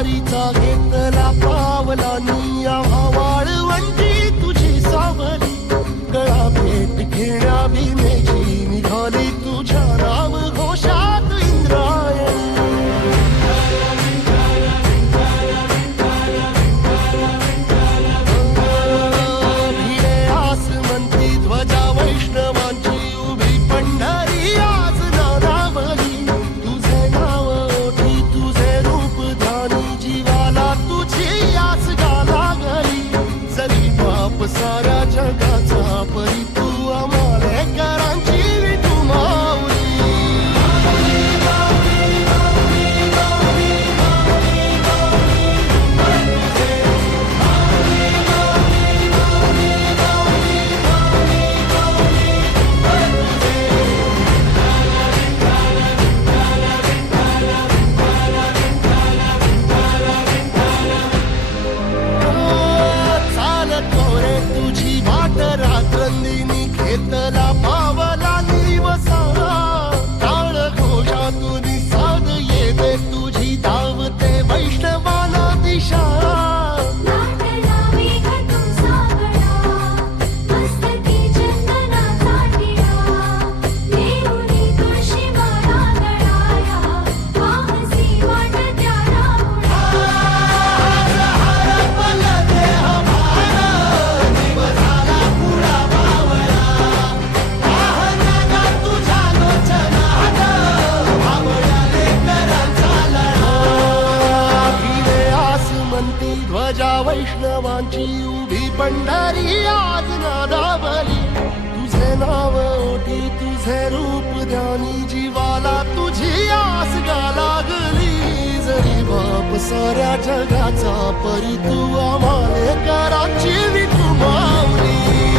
वारीचा घेतला पावलानी आम्हा वाळवंटी तुझी सावली गळा भेट घेण्या भीमेची निघाली तुझ्या नाव घोषात इंद्रायणी भिडे आसमंती ध्वजा वैष्णवांची उभी पंढरी आज नादावली तुझे नाव ओठी तुझे रूप ध्यानी जीवाला तुझी आस गाला गली जरी बाप साऱ्या जगाचा परी तू आमालेकरांची विठू माऊली चालतो रे तुझी वाट रात्रंदिनी घेतला पावला दिवसा टाळ घोषातून साध येते तुझी धावते वैष्णवाला दिशा ध्वजा वैष्णवांची उभी पंढरी आज नादावली तुझे नाव ओठी तुझे रूप ध्यानी जीवाला तुझी आस गा लागली जरी बाप साऱ्या जगाचा परी तू आम्हालेकरांची विठू माऊली